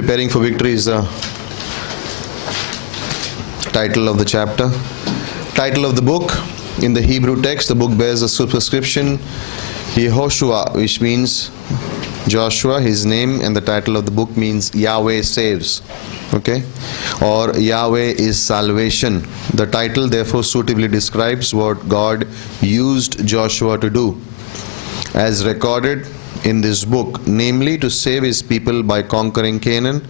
Preparing for Victory is the title of the chapter. Title of the book, in the Hebrew text, the book bears a superscription, Yehoshua, which means Joshua, his name, and the title of the book means Yahweh saves. Okay? Or Yahweh is salvation. The title therefore suitably describes what God used Joshua to do, as recorded in this book, namely to save his people by conquering Canaan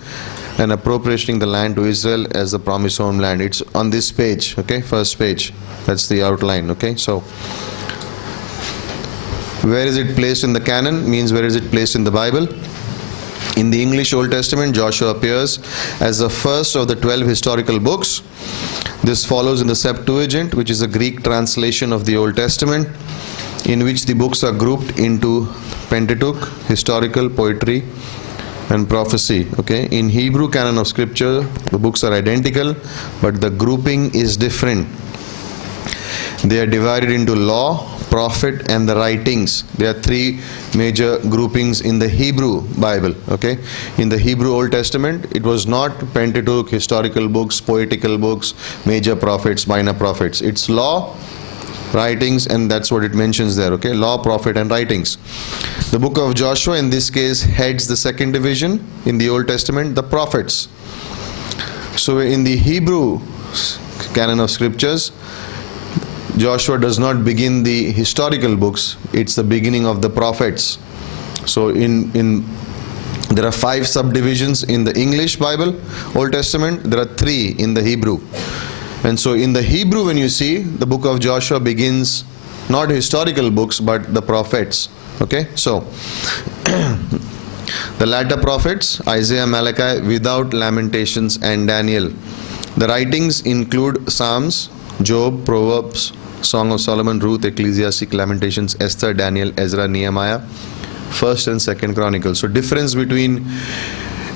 and appropriating the land to Israel as the promised homeland. It's on this page, okay, first page. That's the outline, okay. So, where is it placed in the canon? Means where is it placed in the Bible? In the English Old Testament, Joshua appears as the first of the 12 historical books. This follows in the Septuagint, which is a Greek translation of the Old Testament, in which the books are grouped into Pentateuch, historical, poetry, and prophecy. Okay, in Hebrew canon of scripture, the books are identical, but the grouping is different. They are divided into law, prophet, and the writings. There are three major groupings in the Hebrew Bible. Okay, in the Hebrew Old Testament, it was not Pentateuch, historical books, poetical books, major prophets, minor prophets. It's law, writings, and that's what it mentions there. Okay, law, prophet, and writings. The book of Joshua in this case heads the second division. In the Old Testament, the prophets. So in the Hebrew canon of scriptures, Joshua does not begin the historical books, it's the beginning of the prophets. So there are 5 subdivisions in the English Bible, Old Testament. There are 3 in the Hebrew. And so in the Hebrew, when you see, the book of Joshua begins not historical books but the prophets. Okay, so the latter prophets, Isaiah, Malachi, without Lamentations, and Daniel. The writings include Psalms, Job, Proverbs, Song of Solomon, Ruth, Ecclesiastic, Lamentations, Esther, Daniel, Ezra, Nehemiah, 1st and 2nd Chronicles. So difference between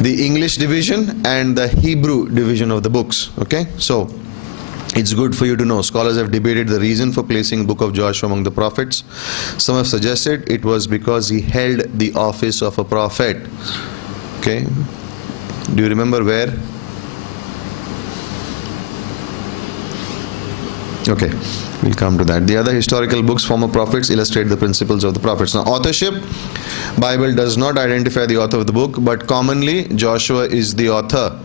the English division and the Hebrew division of the books. Okay, so it's good for you to know. Scholars have debated the reason for placing the book of Joshua among the prophets. Some have suggested it was because he held the office of a prophet. Okay, do you remember where? Okay, we'll come to that. The other historical books, former prophets, illustrate the principles of the prophets. Now, authorship, Bible does not identify the author of the book, but commonly Joshua is the author.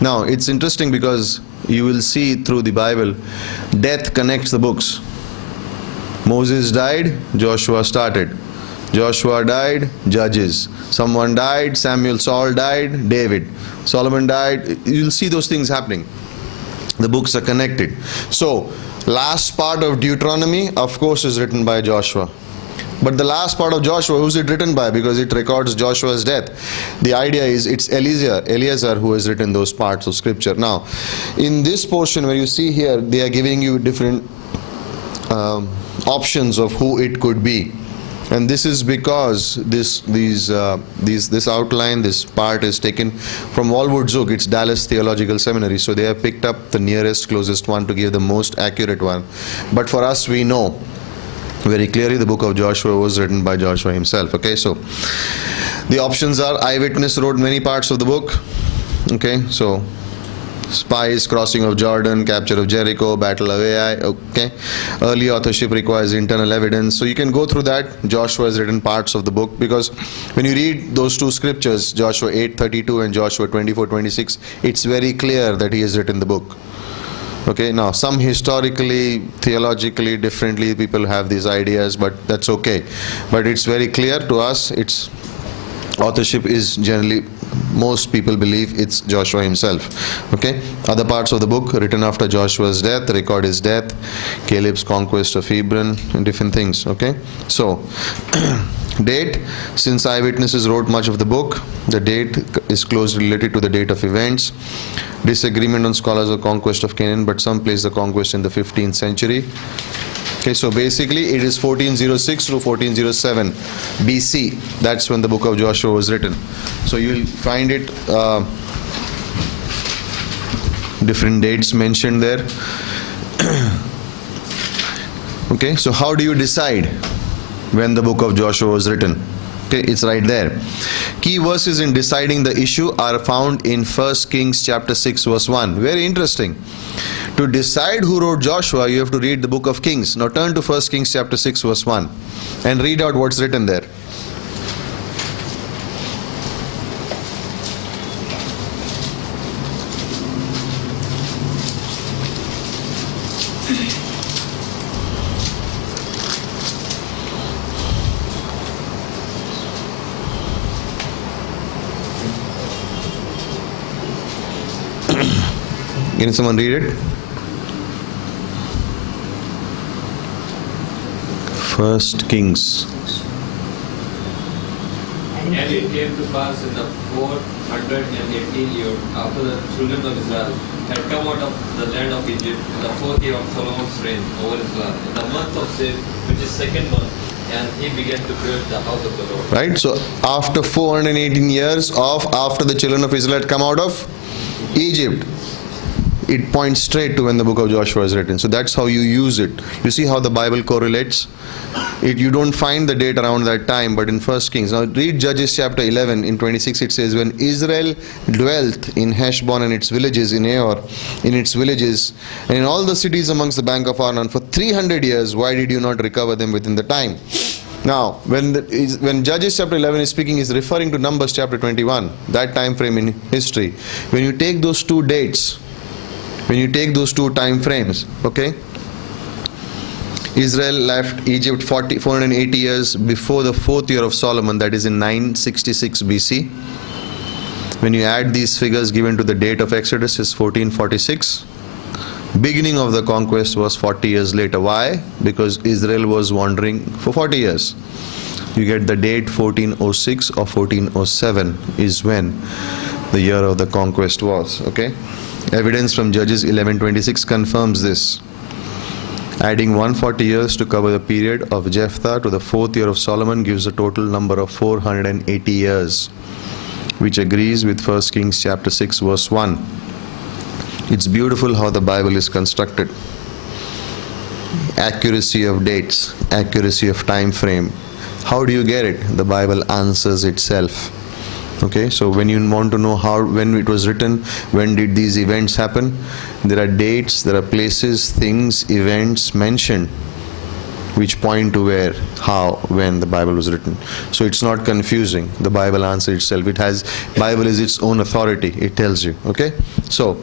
Now, it's interesting because you will see through the Bible, death connects the books. Moses died, Joshua started. Joshua died, Judges. Someone died, Saul died, David. Solomon died. You'll see those things happening. The books are connected. So, last part of Deuteronomy, of course, is written by Joshua. But the last part of Joshua, who's it written by? Because it records Joshua's death. The idea is it's Eliezer who has written those parts of scripture. Now, in this portion where you see here, they are giving you different options of who it could be. And this is because this outline, this part is taken from Walwood Zook. It's Dallas Theological Seminary. So they have picked up the nearest, closest one to give the most accurate one. But for us, we know very clearly the book of Joshua was written by Joshua himself. Okay, so the options are: eyewitness wrote many parts of the book. Okay, so spies, crossing of Jordan, capture of Jericho, battle of Ai. Okay, early authorship requires internal evidence. So you can go through that. Joshua has written parts of the book, because when you read those two scriptures, Joshua 8:32 and Joshua 24:26, it's very clear that he has written the book. Okay, now some historically, theologically, differently people have these ideas, but that's okay. But it's very clear to us, its authorship is generally, most people believe it's Joshua himself. Okay, other parts of the book written after Joshua's death record his death, Caleb's conquest of Hebron, and different things. Okay, so date, since eyewitnesses wrote much of the book, the date is closely related to the date of events. Disagreement on scholars of conquest of Canaan, but some place the conquest in the 15th century. Okay, so basically it is 1406 to 1407 BC. That's when the book of Joshua was written. So you will find it different dates mentioned there. Okay, so how do you decide when the book of Joshua was written? Okay, it's right there. Key verses in deciding the issue are found in 1 Kings chapter 6 verse 1. Very interesting. To decide who wrote Joshua, you have to read the book of Kings. Now turn to 1 Kings chapter 6 verse 1 and read out what's written there. Can someone read it? First Kings. And it came to pass in the 418th year after the children of Israel had come out of the land of Egypt, in the 4th year of Solomon's reign over Israel, in the month of Ziv, which is second month, and he began to build the house of the Lord. Right? So after 418 years after the children of Israel had come out of Egypt, it points straight to when the book of Joshua is written. So that's how you use it. You see how the Bible correlates? You don't find the date around that time, but in 1 Kings. Now read Judges chapter 11 in 26. It says, when Israel dwelt in Heshbon and its villages, in Aor, in its villages, and in all the cities amongst the bank of Arnon for 300 years, why did you not recover them within the time? Now, when Judges chapter 11 is speaking, is referring to Numbers chapter 21, that time frame in history. When you take those two dates, when you take those two time frames, okay, Israel left Egypt 480 years before the 4th year of Solomon, that is in 966 BC. When you add these figures given to the date of Exodus is 1446. Beginning of the conquest was 40 years later. Why? Because Israel was wandering for 40 years. You get the date 1406 or 1407 is when the year of the conquest was. Okay. Evidence from Judges 11:26 confirms this. Adding 140 years to cover the period of Jephthah to the 4th year of Solomon gives a total number of 480 years, which agrees with 1 Kings chapter 6 verse 1. It's beautiful how the Bible is constructed. Accuracy of dates, accuracy of time frame. How do you get it? The Bible answers itself. Okay, so when you want to know when it was written, when did these events happen, there are dates, there are places, things, events mentioned which point to where, how, when the Bible was written. So it's not confusing. The Bible answers itself. Bible is its own authority. It tells you. Okay, so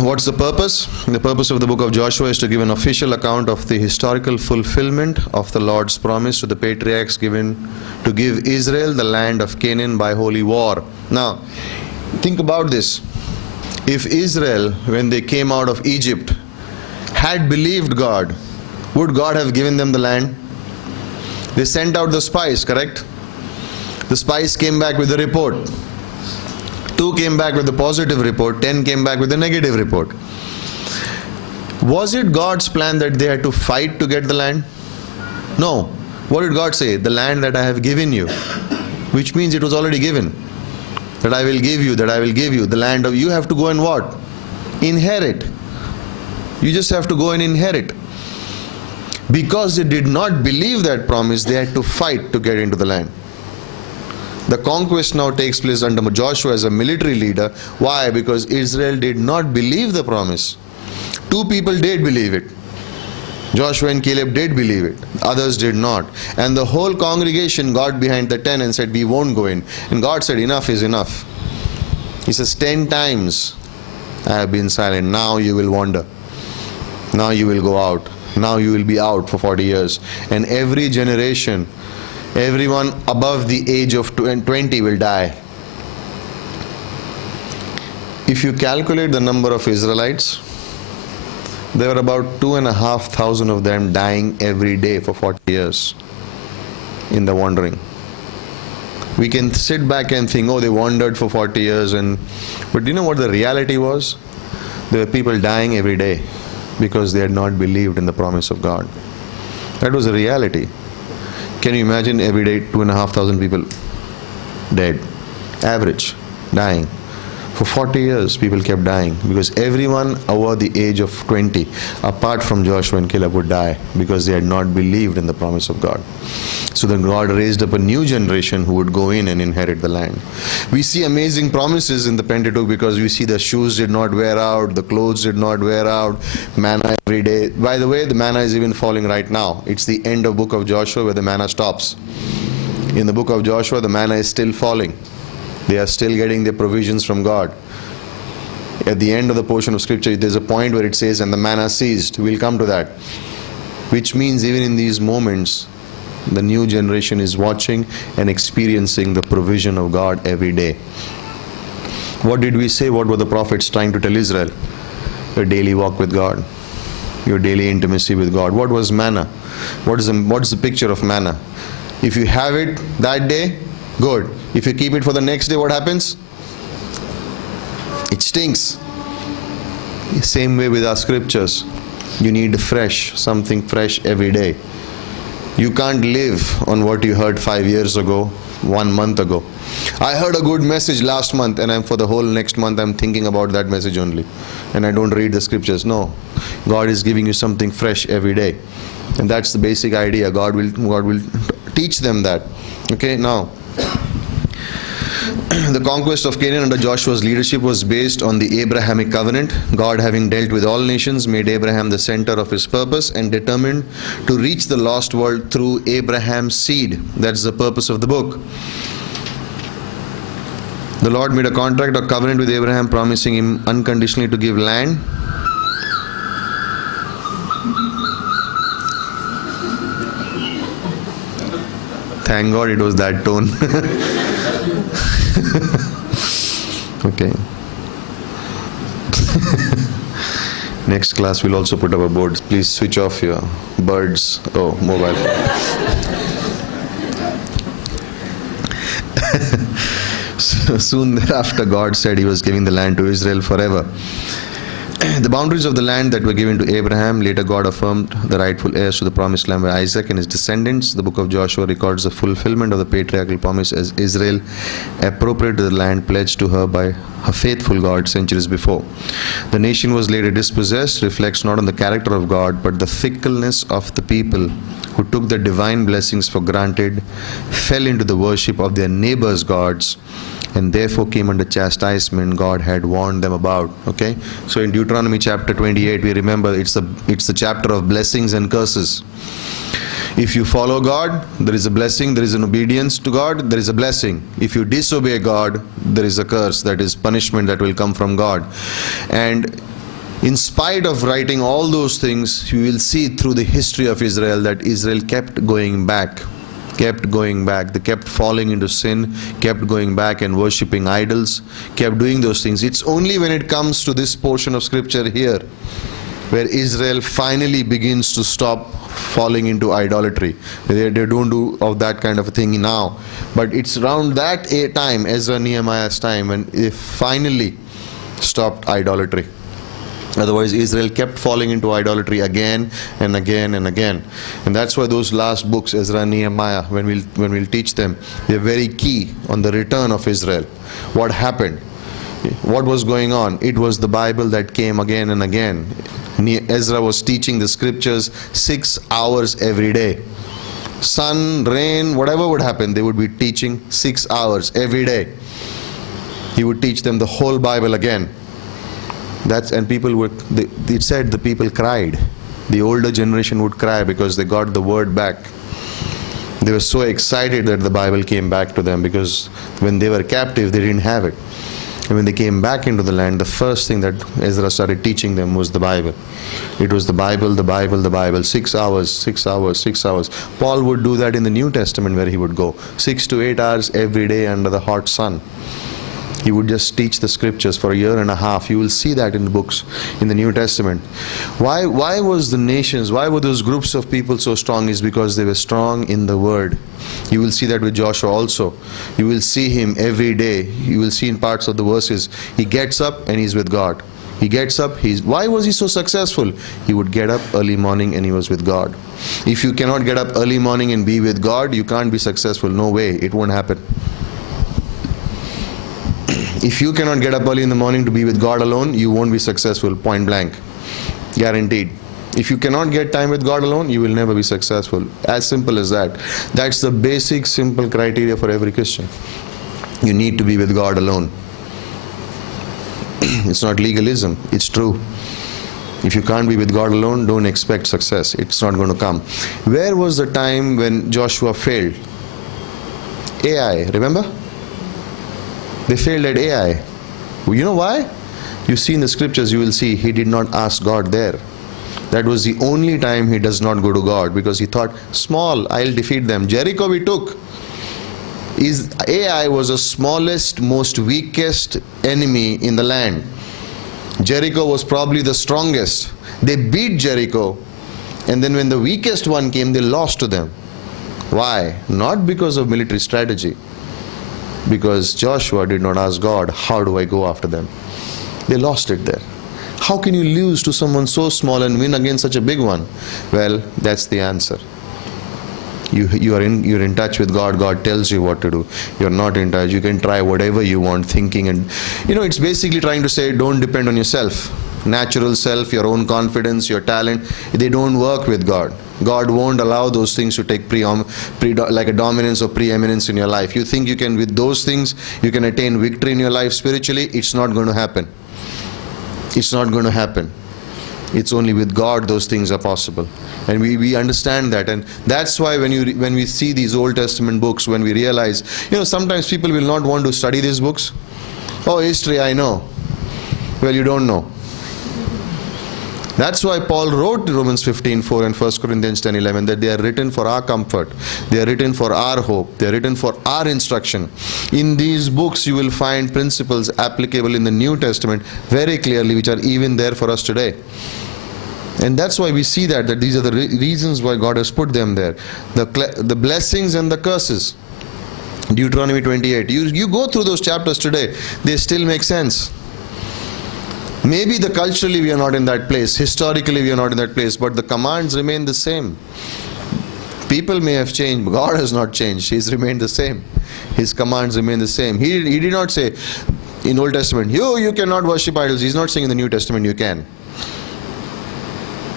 what's the purpose? The purpose of the book of Joshua is to give an official account of the historical fulfillment of the Lord's promise to the patriarchs to give Israel the land of Canaan by holy war. Now, think about this. If Israel, when they came out of Egypt, had believed God, would God have given them the land? They sent out the spies, correct? The spies came back with a report. 2 came back with a positive report, 10 came back with a negative report. Was it God's plan that they had to fight to get the land? No. What did God say? The land that I have given you, which means it was already given. That I will give you, that I will give you. The land of, you have to go and what? Inherit. You just have to go and inherit. Because they did not believe that promise, they had to fight to get into the land. The conquest now takes place under Joshua as a military leader. Why? Because Israel did not believe the promise. 2 people did believe it. Joshua and Caleb did believe it. Others did not. And the whole congregation got behind the tent and said, we won't go in. And God said, enough is enough. He says, 10 times I have been silent. Now you will wander. Now you will go out. Now you will be out for 40 years. And every generation, everyone above the age of 20 will die. If you calculate the number of Israelites, there were about 2,500 of them dying every day for 40 years in the wandering. We can sit back and think, oh, they wandered for 40 years. But do you know what the reality was? There were people dying every day because they had not believed in the promise of God. That was the reality. Can you imagine every day 2,500 people dead, average, dying For 40 years, people kept dying because everyone over the age of 20, apart from Joshua and Caleb, would die because they had not believed in the promise of God. So then God raised up a new generation who would go in and inherit the land. We see amazing promises in the Pentateuch because we see the shoes did not wear out, the clothes did not wear out, manna every day. By the way, the manna is even falling right now. It's the end of book of Joshua where the manna stops. In the book of Joshua, the manna is still falling. They are still getting their provisions from God. At the end of the portion of scripture, there's a point where it says, and the manna ceased. We'll come to that. Which means even in these moments, the new generation is watching and experiencing the provision of God every day. What did we say? What were the prophets trying to tell Israel? Your daily walk with God. Your daily intimacy with God. What was manna? What is the picture of manna? If you have it that day, good. If you keep it for the next day, what happens? It stinks. Same way with our scriptures. You need something fresh every day. You can't live on what you heard 5 years ago, 1 month ago. I heard a good message last month, and for the whole next month I'm thinking about that message only. And I don't read the scriptures. No. God is giving you something fresh every day. And that's the basic idea. God will teach them that. Okay, now. The conquest of Canaan under Joshua's leadership was based on the Abrahamic covenant. God, having dealt with all nations, made Abraham the center of his purpose and determined to reach the lost world through Abraham's seed. That's the purpose of the book. The Lord made a contract or covenant with Abraham, promising him unconditionally to give land. Thank God it was that tone. Okay. Next class we'll also put up a board. Please switch off your birds. Oh, mobile. So soon thereafter, God said he was giving the land to Israel forever. The boundaries of the land that were given to Abraham, later God affirmed the rightful heirs to the promised land were Isaac and his descendants. The book of Joshua records the fulfillment of the patriarchal promise as Israel appropriated the land pledged to her by her faithful God centuries before. The nation was later dispossessed, reflects not on the character of God, but the fickleness of the people who took the divine blessings for granted, fell into the worship of their neighbors' gods, and therefore came under chastisement God had warned them about. Okay, so in Deuteronomy chapter 28, we remember it's the chapter of blessings and curses. If you follow God, there is a blessing. There is an obedience to God, there is a blessing. If you disobey God, there is a curse, that is punishment that will come from God. And in spite of writing all those things, you will see through the history of Israel that Israel kept going back. They kept falling into sin, kept going back and worshipping idols, kept doing those things. It's only when it comes to this portion of scripture here where Israel finally begins to stop falling into idolatry. They don't do of that kind of a thing now. But it's around that time, Ezra Nehemiah's time, when they finally stopped idolatry. Otherwise, Israel kept falling into idolatry again and again and again. And that's why those last books, Ezra and Nehemiah, when we'll teach them, they're very key on the return of Israel. What happened? What was going on? It was the Bible that came again and again. Ezra was teaching the scriptures 6 hours every day. Sun, rain, whatever would happen, they would be teaching 6 hours every day. He would teach them the whole Bible again. And people it said the people cried. The older generation would cry because they got the word back. They were so excited that the Bible came back to them, because when they were captive, they didn't have it. And when they came back into the land, the first thing that Ezra started teaching them was the Bible. It was the Bible, the Bible, the Bible. 6 hours, 6 hours, 6 hours. Paul would do that in the New Testament, where he would go 6 to 8 hours every day under the hot sun. He would just teach the scriptures for a year and a half. You will see that in the books in the New Testament. Why was the nations, why were those groups of people so strong? Is because they were strong in the word. You will see that with Joshua also. You will see him every day. You will see in parts of the verses. He gets up and he's with God. He gets up. Why was he so successful? He would get up early morning and he was with God. If you cannot get up early morning and be with God, you can't be successful. No way. It won't happen. If you cannot get up early in the morning to be with God alone, you won't be successful, point blank. Guaranteed. If you cannot get time with God alone, you will never be successful. As simple as that. That's the basic, simple criteria for every Christian. You need to be with God alone. It's not legalism, it's true. If you can't be with God alone, don't expect success. It's not going to come. Where was the time when Joshua failed? Ai, remember? They failed at Ai. You know why? You see in the scriptures, you will see he did not ask God there. That was the only time he does not go to God, because he thought, small, I'll defeat them. Jericho we took. Ai was the smallest, most weakest enemy in the land. Jericho was probably the strongest. They beat Jericho, and then when the weakest one came, they lost to them. Why? Not because of military strategy. Because Joshua did not ask God, how do I go after them? They lost it there. How can you lose to someone so small and win against such a big one? Well, that's the answer. You're in touch with God. God tells you what to do. You're not in touch. You can try whatever you want, thinking, and it's basically trying to say, don't depend on yourself. Natural self, your own confidence, your talent, they don't work with God. God won't allow those things to take like a dominance or preeminence in your life. You think you can, with those things, you can attain victory in your life spiritually. It's not going to happen. It's not going to happen. It's only with God those things are possible. And we understand that. And that's why when we see these Old Testament books, when we realize, sometimes people will not want to study these books. Oh, history, I know. Well, you don't know. That's why Paul wrote Romans 15:4 and 1 Corinthians 10:11, that they are written for our comfort. They are written for our hope. They are written for our instruction. In these books, you will find principles applicable in the New Testament very clearly, which are even there for us today. And that's why we see that these are the reasons why God has put them there. The blessings and the curses. Deuteronomy 28. You go through those chapters today, they still make sense. Maybe culturally we are not in that place, historically we are not in that place, but the commands remain the same. People may have changed, but God has not changed. He's remained the same. His commands remain the same. He did not say in Old Testament, you cannot worship idols. He's not saying in the New Testament you can.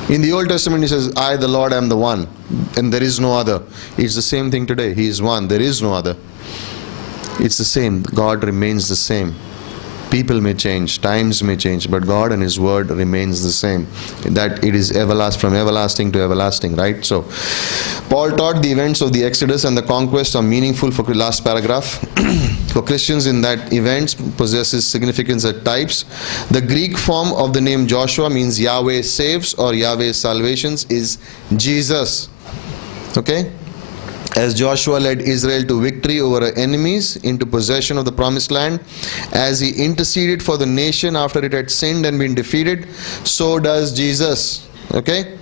In the Old Testament he says, I the Lord am the one, and there is no other. It's the same thing today. He is one, there is no other. It's the same. God remains the same. People may change, times may change, but God and His Word remains the same. That it is from everlasting to everlasting, right? So, Paul taught the events of the Exodus and the conquest are meaningful for the last paragraph. For Christians in that event possesses significance as types. The Greek form of the name Joshua means Yahweh saves or Yahweh salvations is Jesus. Okay? As Joshua led Israel to victory over her enemies into possession of the promised land, as he interceded for the nation after it had sinned and been defeated, so does Jesus. Okay?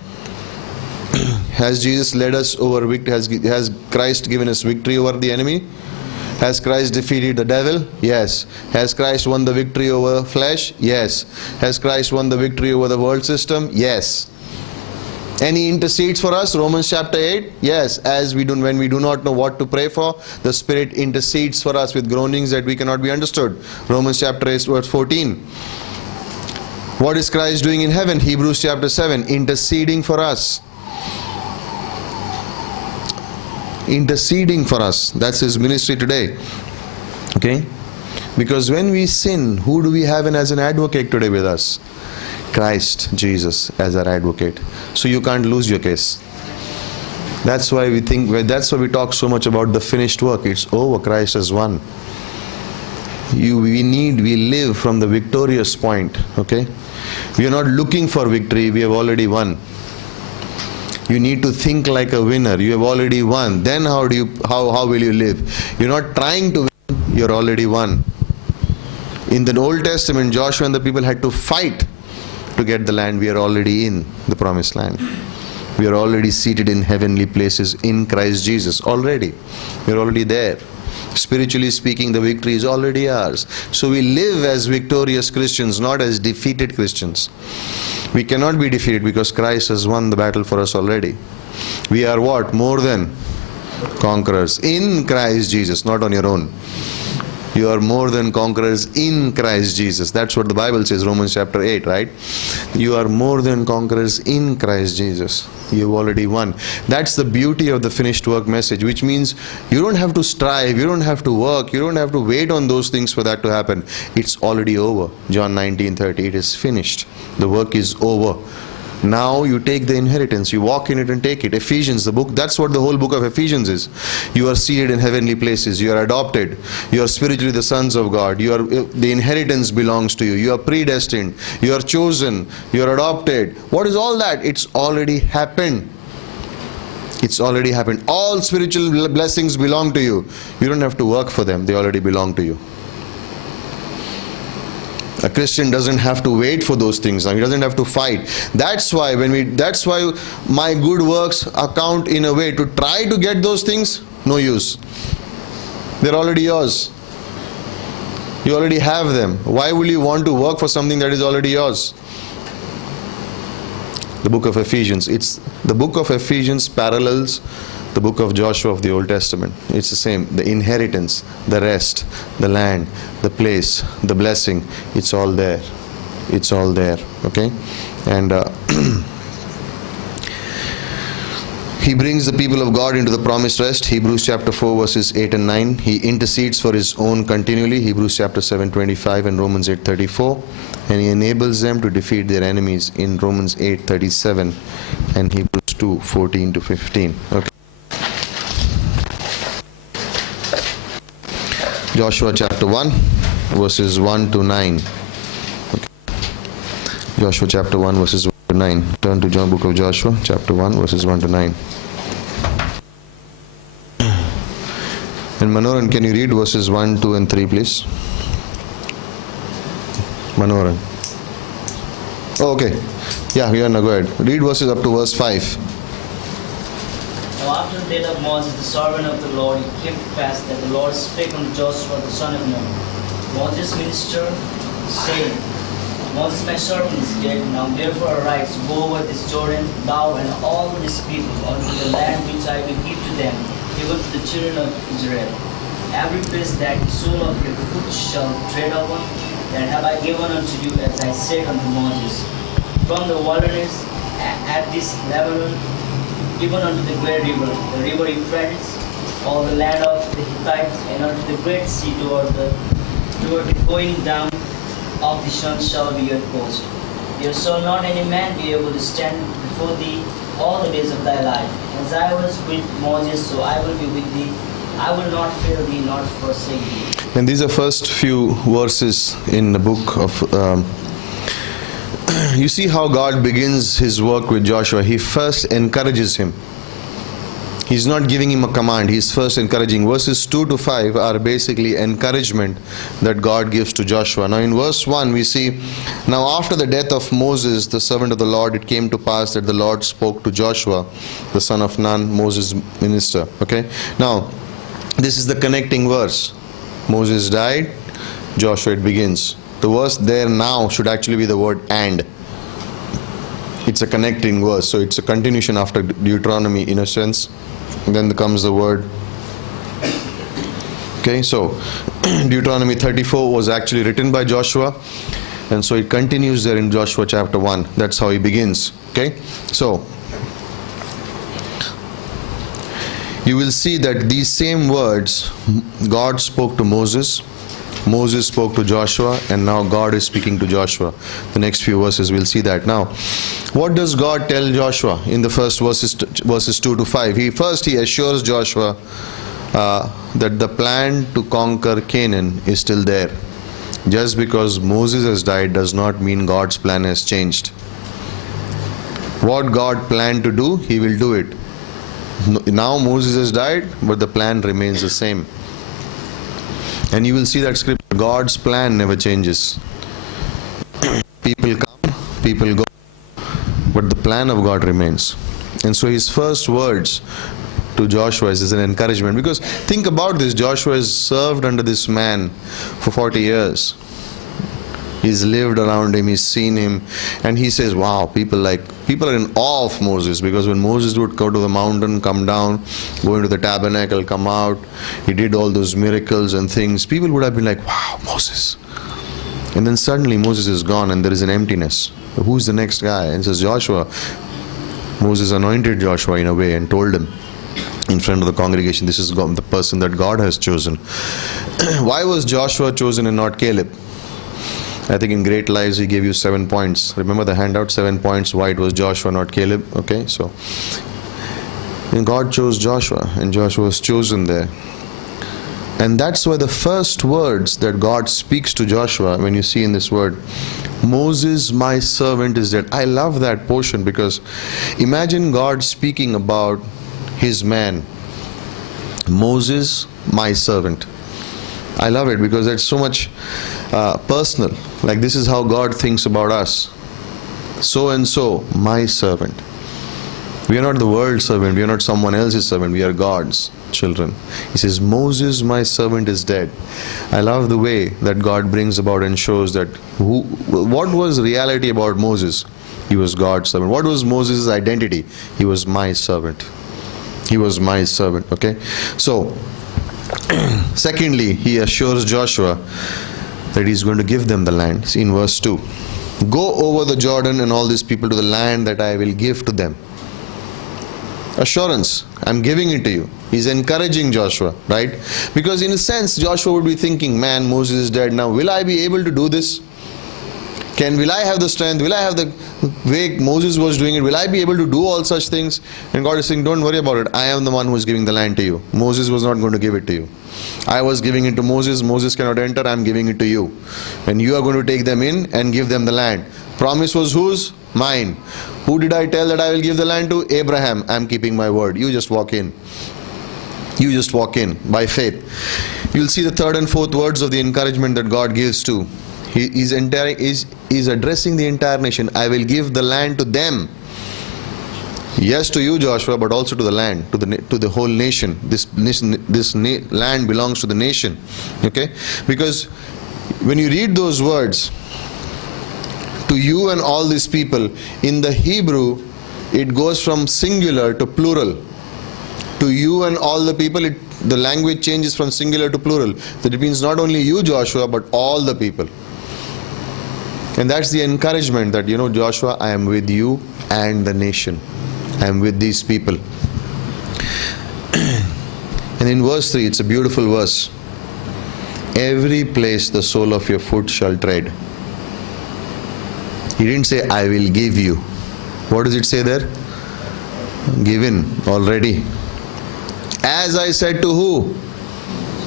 Has Jesus led us over victory? Has Christ given us victory over the enemy? Has Christ defeated the devil? Yes. Has Christ won the victory over flesh? Yes. Has Christ won the victory over the world system? Yes. And He intercedes for us, Romans chapter 8. Yes, when we do not know what to pray for, the Spirit intercedes for us with groanings that we cannot be understood. Romans chapter 8 verse 14. What is Christ doing in heaven? Hebrews chapter 7, interceding for us. Interceding for us. That's His ministry today. Okay? Because when we sin, who do we have as an advocate today with us? Christ Jesus as our advocate. So you can't lose your case. That's why we talk so much about the finished work. It's over. Christ has won. We live from the victorious point. Okay? We are not looking for victory. We have already won. You need to think like a winner. You have already won. Then how will you live? You're not trying to win. You're already won. In the Old Testament, Joshua and the people had to fight to get the land. We are already in the promised land. We are already seated in heavenly places in Christ Jesus. Already. We are already there. Spiritually speaking, the victory is already ours. So we live as victorious Christians, not as defeated Christians. We cannot be defeated because Christ has won the battle for us already. We are what? More than conquerors in Christ Jesus, not on your own. You are more than conquerors in Christ Jesus. That's what the Bible says, Romans chapter 8, right? You are more than conquerors in Christ Jesus. You've already won. That's the beauty of the finished work message, which means you don't have to strive, you don't have to work, you don't have to wait on those things for that to happen. It's already over. John 19:30, it is finished. The work is over. Now you take the inheritance, you walk in it and take it. Ephesians, the book, that's what the whole book of Ephesians is. You are seated in heavenly places, you are adopted, you are spiritually the sons of God, the inheritance belongs to you, you are predestined, you are chosen, you are adopted. What is all that? It's already happened. It's already happened. All spiritual blessings belong to you. You don't have to work for them, they already belong to you. A Christian doesn't have to wait for those things. He doesn't have to fight. That's why my good works account in a way to try to get those things, no use. They're already yours. You already have them. Why will you want to work for something that is already yours? The book of Ephesians. The book of Ephesians parallels the book of Joshua of the Old Testament. It's the same. The inheritance, the rest, the land, the place, the blessing, it's all there. It's all there. Okay? And He brings the people of God into the promised rest. Hebrews chapter 4 verses 8 and 9. He intercedes for His own continually. Hebrews chapter 7:25 and Romans 8:34. And He enables them to defeat their enemies in Romans 8:37 and Hebrews 2:14 to 15. Okay. Joshua chapter 1 verses 1 to 9. Okay. Joshua chapter 1 verses 1 to 9. Turn to Book of Joshua chapter 1 verses 1 to 9. And Manoran, can you read verses 1, 2 and 3 please? Manoran. Oh, okay. Yeah, no, go ahead. Read verses up to verse 5. Now after the death of Moses, the servant of the Lord, it came to pass that the Lord spake unto Joshua the son of Nun, Moses' minister, saying, Moses my servant is dead, now therefore arise, go over this Jordan, thou and all this people, unto the land which I will give to them, even to the children of Israel. Every place that the sole of your foot shall tread upon, that have I given unto you, as I said unto Moses. From the wilderness at this Lebanon, even unto the great river, the river Euphrates, all the land of the Hittites, and unto the great sea toward the going down of the sun shall be your coast. There shall not any man be able to stand before thee all the days of thy life. As I was with Moses, so I will be with thee. I will not fail thee, nor forsake thee. And these are first few verses in the book of you see how God begins His work with Joshua. He first encourages him. He's not giving him a command. He's first encouraging. Verses 2 to 5 are basically encouragement that God gives to Joshua. Now in verse 1 we see, now after the death of Moses, the servant of the Lord, it came to pass that the Lord spoke to Joshua, the son of Nun, Moses' minister. Okay. Now this is the connecting verse. Moses died, Joshua, it begins. The verse there now should actually be the word and. It's a connecting verse, so it's a continuation after Deuteronomy in a sense. And then comes the word. Okay, so Deuteronomy 34 was actually written by Joshua, and so it continues there in Joshua chapter 1. That's how he begins. Okay, so you will see that these same words God spoke to Moses, Moses spoke to Joshua, and now God is speaking to Joshua. The next few verses we'll see that. Now, what does God tell Joshua in the first verses 2 to 5? He assures Joshua that the plan to conquer Canaan is still there. Just because Moses has died does not mean God's plan has changed. What God planned to do, He will do it. Now Moses has died, but the plan remains the same. And you will see that scripture, God's plan never changes. People come, people go, but the plan of God remains. And so his first words to Joshua is an encouragement. Because think about this, Joshua has served under this man for 40 years. He's lived around him, he's seen him, and he says, wow, people are in awe of Moses, because when Moses would go to the mountain, come down, go into the tabernacle, come out, he did all those miracles and things, people would have been like, wow, Moses. And then suddenly Moses is gone and there is an emptiness. Who's the next guy? And it says Joshua. Moses anointed Joshua in a way and told him in front of the congregation, this is the person that God has chosen. Why was Joshua chosen and not Caleb? I think in Great Lives he gave you 7 points. Remember the handout, 7 points why it was Joshua, not Caleb. Okay, so and God chose Joshua, and Joshua was chosen there. And that's why the first words that God speaks to Joshua, when you see in this word, Moses my servant is dead. I love that portion, because imagine God speaking about his man, Moses my servant. I love it because it's so much personal. Like, this is how God thinks about us. So and so, my servant. We are not the world's servant. We are not someone else's servant. We are God's children. He says, Moses, my servant, is dead. I love the way that God brings about and shows that what was reality about Moses? He was God's servant. What was Moses' identity? He was my servant. He was my servant. Okay? So, secondly, he assures Joshua that he's going to give them the land. See in verse 2. Go over the Jordan and all these people to the land that I will give to them. Assurance, I'm giving it to you. He's encouraging Joshua, right? Because in a sense, Joshua would be thinking, man, Moses is dead now. Will I be able to do this? Will I have the strength? Will I have the way Moses was doing it? Will I be able to do all such things? And God is saying, don't worry about it. I am the one who is giving the land to you. Moses was not going to give it to you. I was giving it to Moses. Moses cannot enter. I'm giving it to you. And you are going to take them in and give them the land. Promise was whose? Mine. Who did I tell that I will give the land to? Abraham. I'm keeping my word. You just walk in. You just walk in by faith. You'll see the third and fourth words of the encouragement that God gives to. He's addressing the entire nation. I will give the land to them. Yes, to you, Joshua, but also to the land, to the whole nation. This land belongs to the nation. Okay? Because when you read those words, to you and all these people, in the Hebrew, it goes from singular to plural. To you and all the people, the language changes from singular to plural. That it means not only you, Joshua, but all the people. And that's the encouragement that, Joshua, I am with you and the nation. I am with these people. And in verse 3, it's a beautiful verse. Every place the sole of your foot shall tread. He didn't say, I will give you. What does it say there? Given already. As I said to who?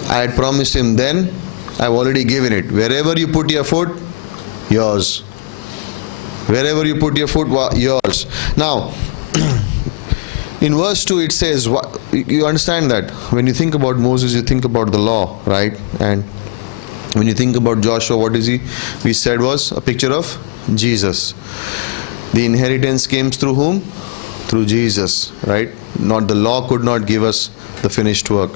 I had promised him then. I've already given it. Wherever you put your foot, yours. Wherever you put your foot, yours. Now, in verse 2 it says, you understand that when you think about Moses, you think about the law, right? And when you think about Joshua, what is he? We said was a picture of Jesus. The inheritance came through whom? Through Jesus, right? Not the law could not give us the finished work.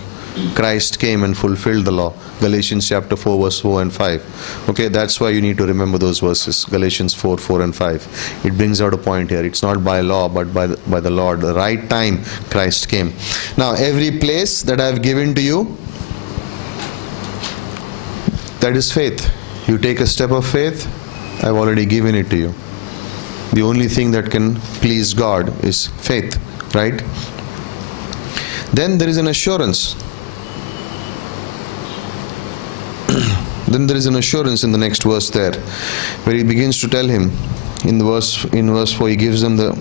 Christ came and fulfilled the law. Galatians chapter 4 verse 4 and 5. Okay, that's why you need to remember those verses. Galatians 4, 4 and 5. It brings out a point here. It's not by law but by the Lord. The right time Christ came. Now every place that I have given to you, that is faith. You take a step of faith, I have already given it to you. The only thing that can please God is faith, right? Then there is an assurance. Then there is an assurance in the next verse there, where he begins to tell him, in verse 4, he gives them the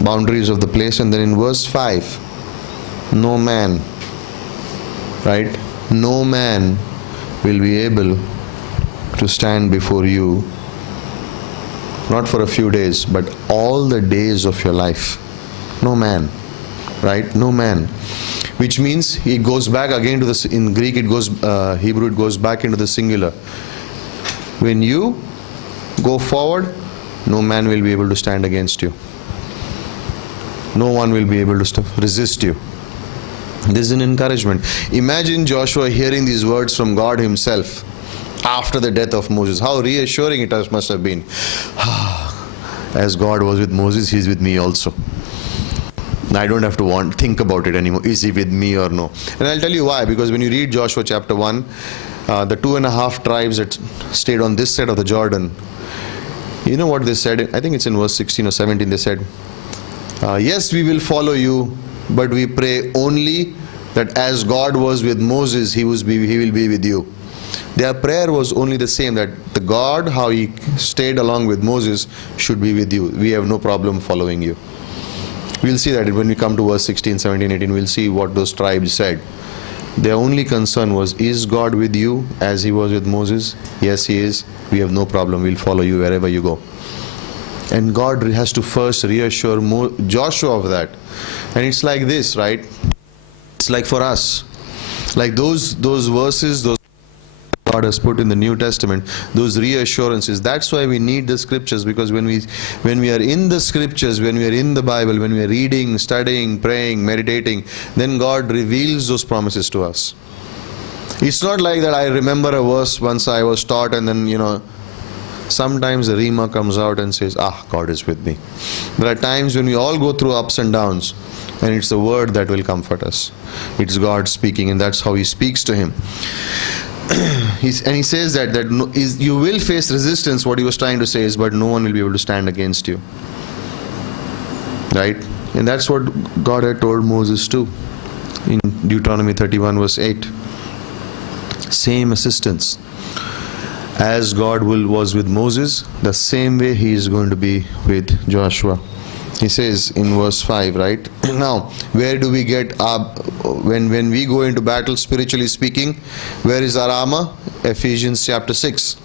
boundaries of the place, and then in verse 5, no man, right? No man will be able to stand before you, not for a few days, but all the days of your life. No man, right? No man. Which means he goes back again to the, in Greek it goes, Hebrew it goes back into the singular. When you go forward, no man will be able to stand against you. No one will be able to resist you. This is an encouragement. Imagine Joshua hearing these words from God himself after the death of Moses. How reassuring it must have been. As God was with Moses, He's with me also. I don't have to think about it anymore. Is He with me or no? And I'll tell you why. Because when you read Joshua chapter 1, the 2.5 tribes that stayed on this side of the Jordan, you know what they said? I think it's in verse 16 or 17. They said, yes, we will follow you, but we pray only that as God was with Moses, He will be with you. Their prayer was only the same, that the God, how He stayed along with Moses, should be with you. We have no problem following you. We'll see that when we come to verse 16, 17, 18, we'll see what those tribes said. Their only concern was, is God with you as He was with Moses? Yes, He is. We have no problem. We'll follow you wherever you go. And God has to first reassure Joshua of that. And it's like this, right? It's like for us. Like those verses, those God has put in the New Testament, those reassurances. That's why we need the scriptures, because when we are in the scriptures, when we are in the Bible, when we are reading, studying, praying, meditating, then God reveals those promises to us. It's not like that I remember a verse once I was taught and then, sometimes the Rima comes out and says, God is with me. There are times when we all go through ups and downs, and it's the word that will comfort us. It's God speaking, and that's how He speaks to him. And he says that you will face resistance. What he was trying to say is, but no one will be able to stand against you. Right? And that's what God had told Moses too. In Deuteronomy 31 verse 8. Same assistance. As God was with Moses, the same way He is going to be with Joshua. He says in verse 5, right? Now, where do we get when we go into battle, spiritually speaking, where is our armor? Ephesians chapter 6,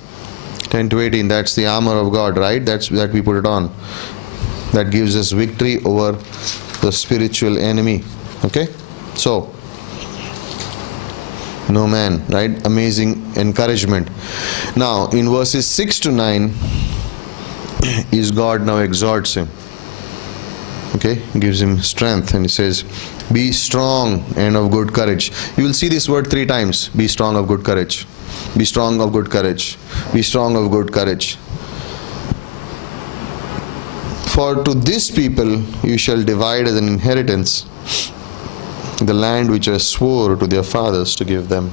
10 to 18. That's the armor of God, right? That we put it on. That gives us victory over the spiritual enemy. Okay? So, no man, right? Amazing encouragement. Now, in verses 6 to 9, is God now exhorts him. Okay, gives him strength, and he says, be strong and of good courage. You will see this word 3 times. Be strong of good courage. Be strong of good courage. Be strong of good courage. For to this people you shall divide as an inheritance the land which I swore to their fathers to give them.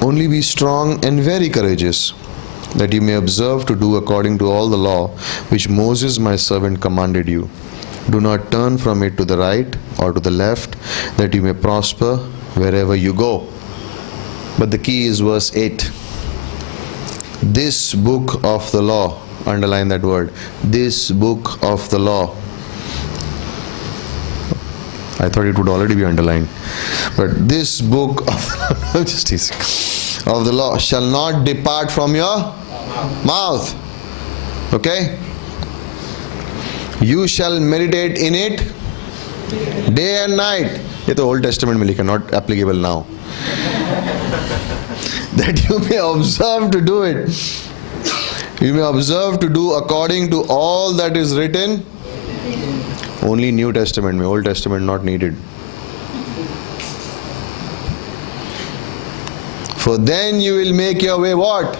Only be strong and very courageous, that you may observe to do according to all the law which Moses my servant commanded you. Do not turn from it to the right or to the left, that you may prosper wherever you go. But the key is verse 8. This book of the law, underline that word, this book of the law. I thought it would already be underlined. But this book of the law shall not depart from your mouth. Okay? You shall meditate in it day and night. ये तो Old Testament में लिखा, not applicable now. That you may observe to do it. You may observe to do according to all that is written. Only New Testament में, Old Testament not needed. For then you will make your way what?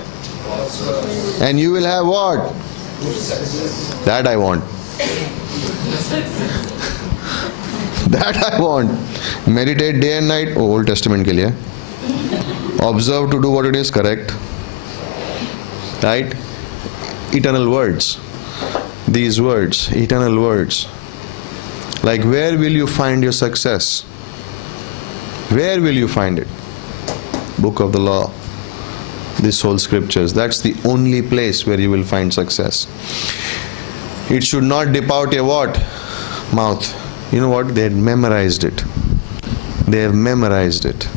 And you will have what? That I want. That I want. Meditate day and night. Oh, Old Testament के लिए. Observe to do what it is, correct. Right? Eternal words. These words, eternal words. Like, where will you find your success? Where will you find it? Book of the law. This whole scriptures. That's the only place where you will find success. It should not depart your what? Mouth. You know what? They had memorized it. They have memorized it.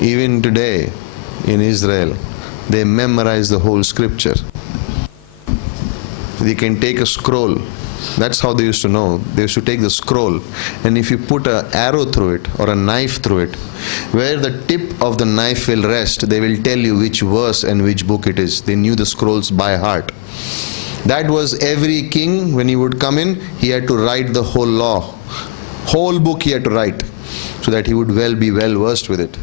Even today in Israel, they memorize the whole scripture. They can take a scroll. That's how they used to know. They used to take the scroll, and if you put an arrow through it or a knife through it, where the tip of the knife will rest, they will tell you which verse and which book it is. They knew the scrolls by heart. That was every king, when he would come in, he had to write the whole law. Whole book he had to write, so that he would be well versed with it.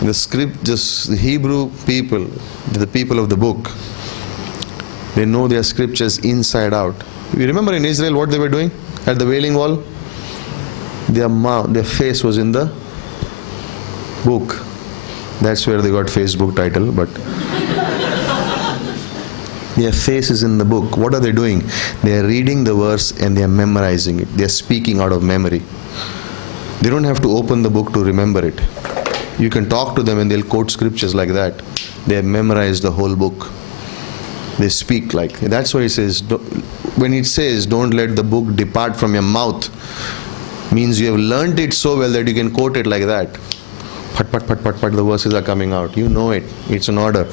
The Hebrew people, the people of the book, they know their scriptures inside out. You remember in Israel what they were doing at the Wailing Wall? Their face was in the book. That's where they got Facebook title, but their face is in the book. What are they doing? They are reading the verse and they are memorizing it. They are speaking out of memory. They don't have to open the book to remember it. You can talk to them and they'll quote scriptures like that. They have memorized the whole book. They speak like. That's why it says, when it says, don't let the book depart from your mouth, means you have learned it so well that you can quote it like that. Pat, pat, pat, pat, pat, the verses are coming out. You know it. It's an order.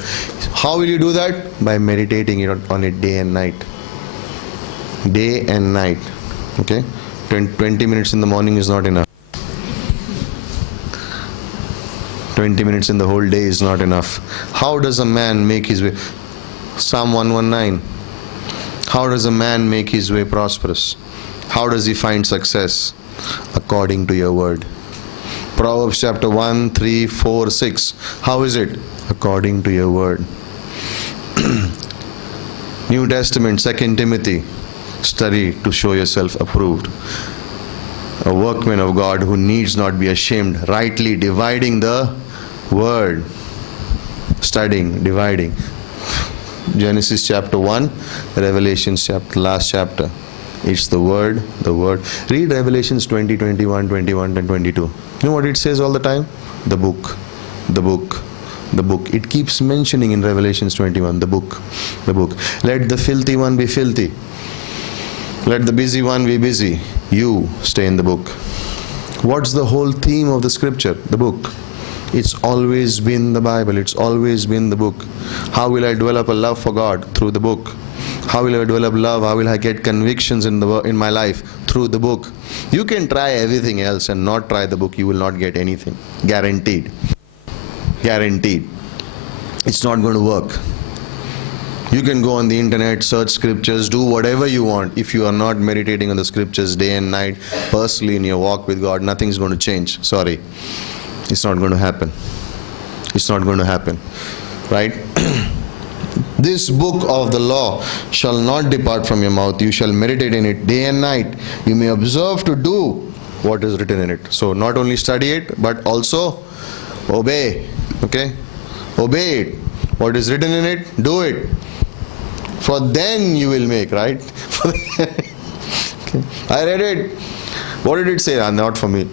How will you do that? By meditating on it day and night. Day and night. Okay? 20 minutes in the morning is not enough. 20 minutes in the whole day is not enough. How does a man make his way? Psalm 119. How does a man make his way prosperous? How does he find success? According to your word. Proverbs chapter 1, 3, 4, 6. How is it? According to your word. New Testament, 2 Timothy. Study to show yourself approved. A workman of God who needs not be ashamed, rightly dividing the word. Studying, dividing. Genesis chapter 1, Revelation chapter, last chapter. It's the word, the word. Read Revelations 20, 21, 21 and 22. You know what it says all the time? The book, the book, the book. It keeps mentioning in Revelations 21, the book, the book. Let the filthy one be filthy. Let the busy one be busy. You stay in the book. What's the whole theme of the scripture? The book. It's always been the Bible. It's always been the book. How will I develop a love for God? Through the book. How will I develop love? How will I get convictions in my life? Through the book. You can try everything else and not try the book. You will not get anything. Guaranteed. Guaranteed. It's not going to work. You can go on the internet, search scriptures, do whatever you want. If you are not meditating on the scriptures day and night, personally in your walk with God, nothing's going to change. Sorry. It's not going to happen. It's not going to happen. Right? This book of the law shall not depart from your mouth. You shall meditate in it day and night. You may observe to do what is written in it. So not only study it, but also obey. Okay? Obey it. What is written in it, do it. For then you will make, right? Okay. I read it. What did it say? Not for me.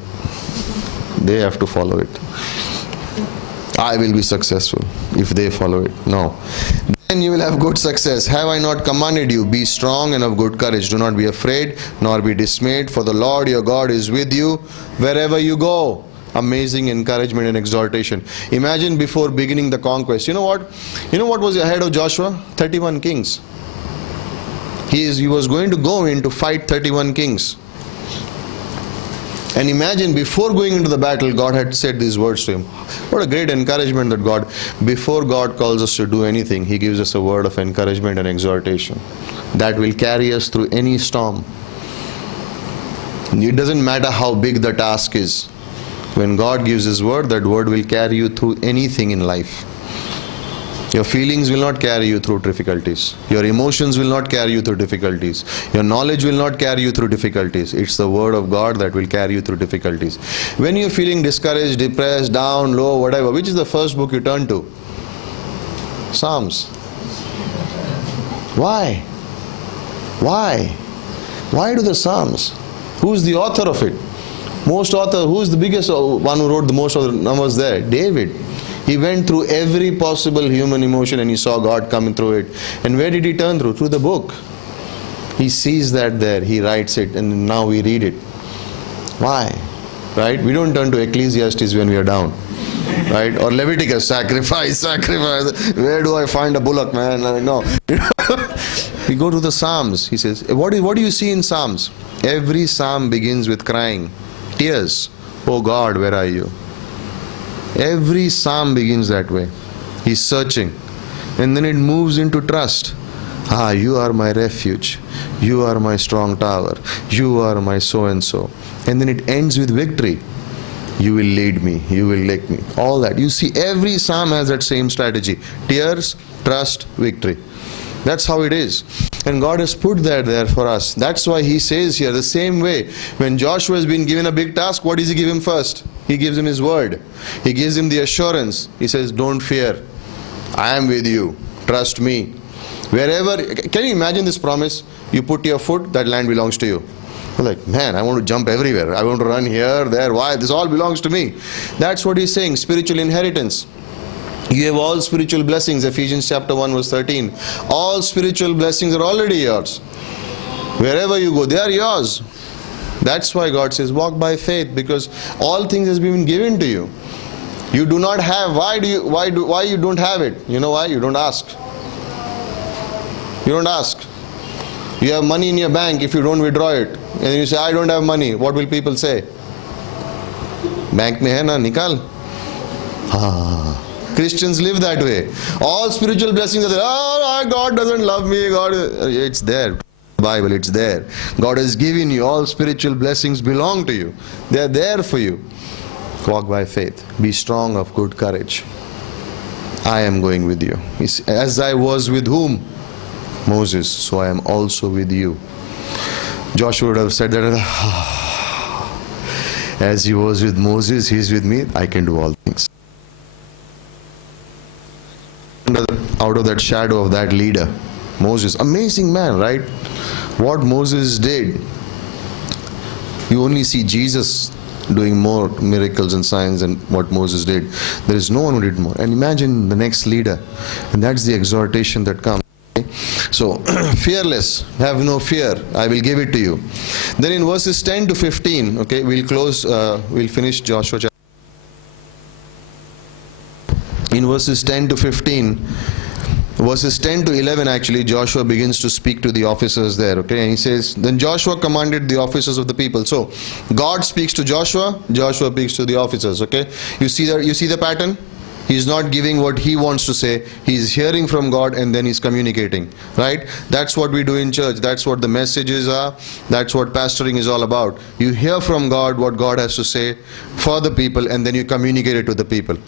They have to follow it. I will be successful if they follow it. No. Then you will have good success. Have I not commanded you? Be strong and of good courage. Do not be afraid, nor be dismayed, for the Lord your God is with you wherever you go. Amazing encouragement and exhortation. Imagine before beginning the conquest. You know what? You know what was ahead of Joshua? 31 kings. He was going to go in to fight 31 kings. And imagine before going into the battle, God had said these words to him. What a great encouragement that God, before God calls us to do anything, He gives us a word of encouragement and exhortation that will carry us through any storm. It doesn't matter how big the task is. When God gives His word, that word will carry you through anything in life. Your feelings will not carry you through difficulties. Your emotions will not carry you through difficulties. Your knowledge will not carry you through difficulties. It's the word of God that will carry you through difficulties. When you're feeling discouraged, depressed, down, low, whatever, which is the first book you turn to? Psalms. Why? Why? Why do the Psalms? Who's the author of it? Who's the biggest one who wrote the most of the numbers there? David. He went through every possible human emotion and he saw God coming through it. And where did he turn through? Through the book. He sees that there, he writes it, and now we read it. Why? Right? We don't turn to Ecclesiastes when we are down. Right? Or Leviticus, sacrifice. Where do I find a bullock, man? No. We go to the Psalms. He says, what do you see in Psalms? Every Psalm begins with crying. Tears. Oh God, where are you? Every Psalm begins that way. He's searching. And then it moves into trust. You are my refuge. You are my strong tower. You are my so-and-so. And then it ends with victory. You will lead me. You will lead me. All that. You see, every psalm has that same strategy. Tears, trust, victory. That's how it is. And God has put that there for us. That's why He says here, the same way, when Joshua has been given a big task, what does He give him first? He gives him His word. He gives him the assurance. He says, don't fear. I am with you. Trust me. Wherever, can you imagine this promise? You put your foot, that land belongs to you. You're like, man, I want to jump everywhere. I want to run here, there. Why? This all belongs to me. That's what He's saying, spiritual inheritance. You have all spiritual blessings, Ephesians chapter 1 verse 13. All spiritual blessings are already yours. Wherever you go, they are yours. That's why God says, walk by faith, because all things has been given to you. You do not have. Why you don't have it? You know why? You don't ask. You don't ask. You have money in your bank, if you don't withdraw it, and then you say, I don't have money, what will people say? Bank mein hai na, nikal. Christians live that way. All spiritual blessings are there. Oh, God doesn't love me. God, it's there. Bible, it's there. God has given you. All spiritual blessings belong to you. They are there for you. Walk by faith. Be strong of good courage. I am going with you. As I was with whom? Moses. So I am also with you. Joshua would have said that, as he was with Moses, he is with me. I can do all things. Out of that shadow of that leader, Moses, amazing man, right? What Moses did, you only see Jesus doing more miracles and signs than what Moses did. There is no one who did more. And imagine the next leader, and that's the exhortation that comes. Okay? So, fearless, have no fear, I will give it to you. Then in verses 10 to 15, okay, we'll finish Joshua chapter. In verses 10 to 15, verses 10 to 11 actually, Joshua begins to speak to the officers there, okay, and he says, then Joshua commanded the officers of the people. So God speaks to Joshua, Joshua speaks to the officers, okay. You see the pattern? He's not giving what he wants to say, he's hearing from God and then he's communicating, right? That's what we do in church. That's what the messages are. That's what pastoring is all about. You hear from God what God has to say for the people, and then you communicate it to the people.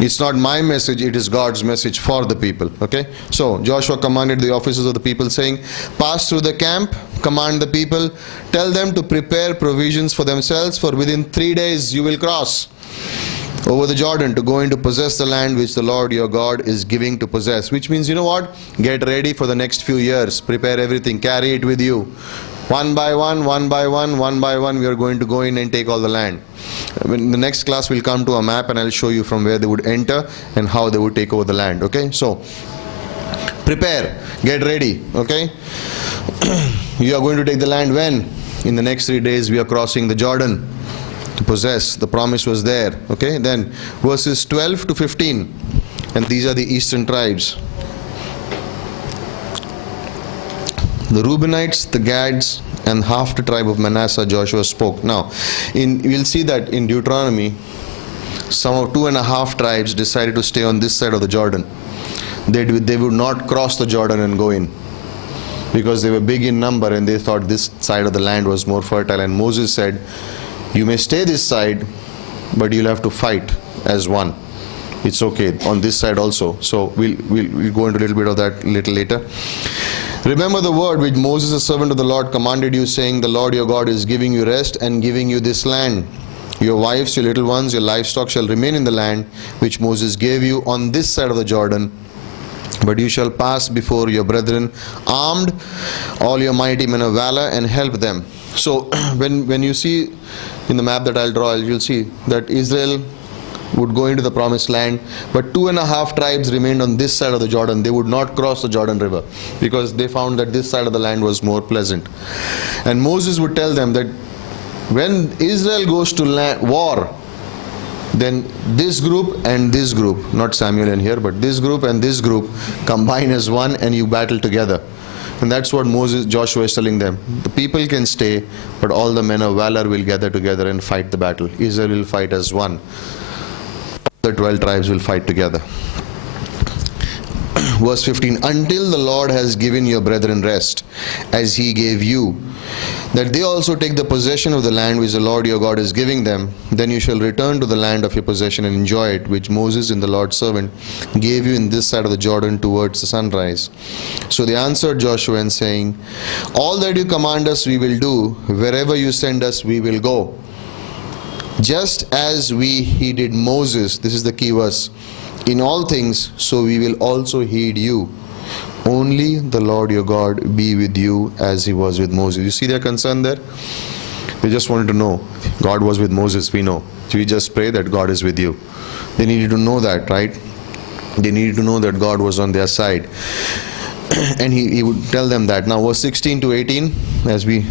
It's not my message, it is God's message for the people. Okay? So Joshua commanded the officers of the people, saying, pass through the camp, command the people, tell them to prepare provisions for themselves, for within 3 days you will cross over the Jordan to go in to possess the land which the Lord your God is giving to possess. Which means, you know what? Get ready for the next few years. Prepare everything. Carry it with you. One by one, we are going to go in and take all the land. In the next class, we'll come to a map and I'll show you from where they would enter and how they would take over the land. Okay? So, prepare. Get ready. Okay? You are going to take the land when? In the next 3 days, we are crossing the Jordan to possess. The promise was there. Okay? Then, verses 12 to 15. And these are the eastern tribes. The Reubenites, the Gads, and half the tribe of Manasseh, Joshua spoke. Now, we'll see that in Deuteronomy, some of 2.5 tribes decided to stay on this side of the Jordan. They would not cross the Jordan and go in, because they were big in number and they thought this side of the land was more fertile. And Moses said, you may stay this side, but you'll have to fight as one. It's okay on this side also. So we'll go into a little bit of that little later. Remember the word which Moses, the servant of the Lord, commanded you, saying, the Lord your God is giving you rest and giving you this land. Your wives, your little ones, your livestock shall remain in the land which Moses gave you on this side of the Jordan. But you shall pass before your brethren armed, all your mighty men of valor, and help them. So when you see in the map that I'll draw, you'll see that Israel would go into the promised land, but 2.5 tribes remained on this side of the Jordan. They would not cross the Jordan River because they found that this side of the land was more pleasant. And Moses would tell them that when Israel goes to war, then this group and this group, not Samuel in here, but this group and this group combine as one and you battle together. And that's what Joshua is telling them. The people can stay, but all the men of valor will gather together and fight the battle. Israel will fight as one. The 12 tribes will fight together. Verse 15, until the Lord has given your brethren rest, as he gave you, that they also take the possession of the land which the Lord your God is giving them, then you shall return to the land of your possession and enjoy it, which Moses and the Lord's servant gave you in this side of the Jordan towards the sunrise. So they answered Joshua and saying, all that you command us we will do, wherever you send us we will go. Just as we heeded Moses, this is the key verse, in all things, so we will also heed you. Only the Lord your God be with you as he was with Moses. You see their concern there? They just wanted to know. God was with Moses, we know. So we just pray that God is with you. They needed to know that, right? They needed to know that God was on their side. And he would tell them that. Now verse 16 to 18, as we...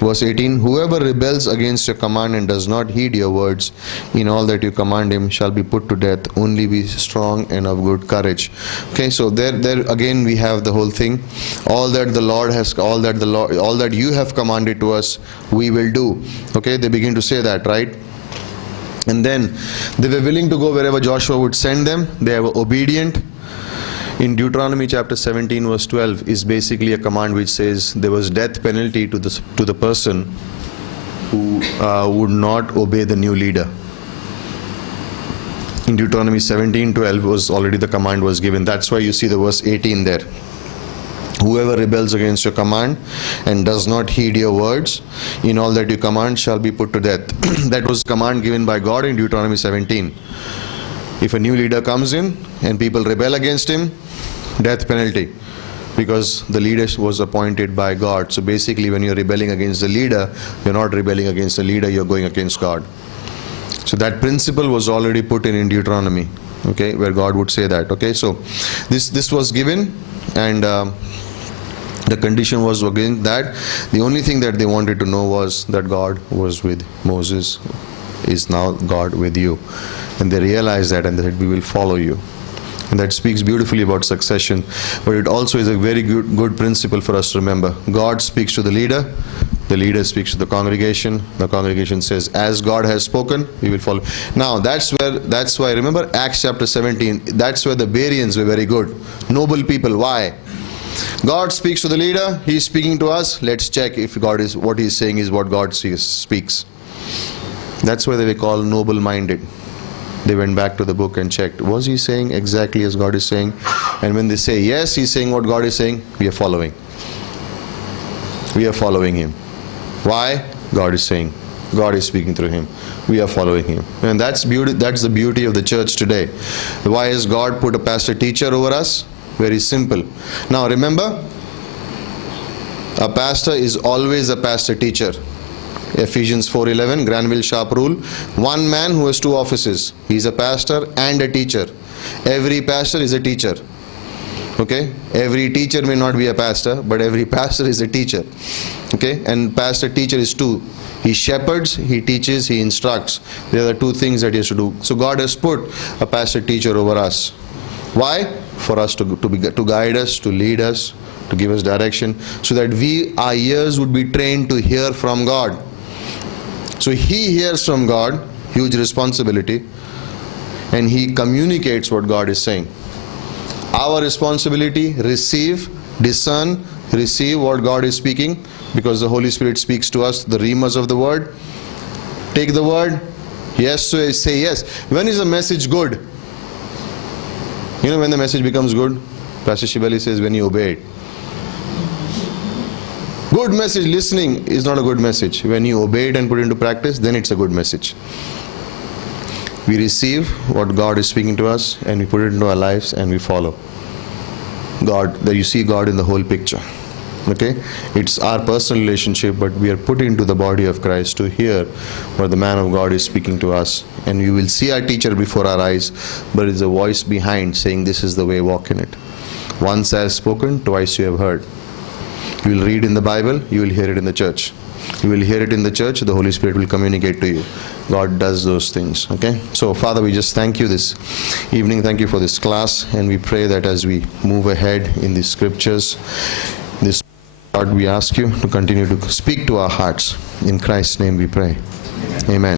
Verse 18, whoever rebels against your command and does not heed your words in all that you command him shall be put to death. Only be strong and of good courage. Okay, so there again we have the whole thing. All that the Lord has, all that you have commanded to us, we will do. Okay, they begin to say that, right? And then they were willing to go wherever Joshua would send them. They were obedient. In Deuteronomy chapter 17 verse 12 is basically a command which says there was death penalty to the person who would not obey the new leader. In Deuteronomy 17:12 was already the command was given. That's why you see the verse 18 there. Whoever rebels against your command and does not heed your words in all that you command shall be put to death. That was command given by God in Deuteronomy 17. If a new leader comes in and people rebel against him, death penalty, because the leader was appointed by God. So basically when you're rebelling against the leader, you're not rebelling against the leader, you're going against God. So that principle was already put in Deuteronomy, okay, where God would say that. Okay, so this was given, and the condition was again that the only thing that they wanted to know was that God was with Moses. Is now God with you? And they realized that, and they said, we will follow you. And that speaks beautifully about succession, but it also is a very good principle for us to remember. God speaks to the leader speaks to the congregation says, as God has spoken, we will follow. Now that's why remember Acts chapter 17, that's where the Bereans were very good, noble people. Why? God speaks to the leader, he is speaking to us, let's check if God is, what he is saying is what God speaks. That's why they were called noble-minded. They went back to the book and checked, was he saying exactly as God is saying? And when they say, yes, he's saying what God is saying, we are following. We are following him. Why? God is saying. God is speaking through him. We are following him. And that's the beauty of the church today. Why has God put a pastor teacher over us? Very simple. Now remember, a pastor is always a pastor teacher. Ephesians 4:11, Granville Sharp rule. One man who has two offices. He's a pastor and a teacher. Every pastor is a teacher. Okay? Every teacher may not be a pastor, but every pastor is a teacher. Okay? And pastor teacher is two. He shepherds, he teaches, he instructs. There are the two things that he has to do. So God has put a pastor teacher over us. Why? For us to guide us, to lead us, to give us direction, so that our ears would be trained to hear from God. So he hears from God, huge responsibility, and he communicates what God is saying. Our responsibility, receive, discern, receive what God is speaking, because the Holy Spirit speaks to us, the remas of the word. Take the word, yes, so say yes. When is a message good? You know when the message becomes good? Pastor Shibali says when you obey it. Good message listening is not a good message. When you obey it and put it into practice, then it's a good message. We receive what God is speaking to us and we put it into our lives and we follow. God, that you see God in the whole picture. Okay? It's our personal relationship, but we are put into the body of Christ to hear what the man of God is speaking to us. And you will see our teacher before our eyes, but it's a voice behind saying, this is the way, walk in it. Once I have spoken, twice you have heard. You will read in the Bible, you will hear it in the church. You will hear it in the church, the Holy Spirit will communicate to you. God does those things. Okay? So Father, we just thank you this evening. Thank you for this class, and we pray that as we move ahead in the scriptures, this God, we ask you to continue to speak to our hearts. In Christ's name we pray. Amen.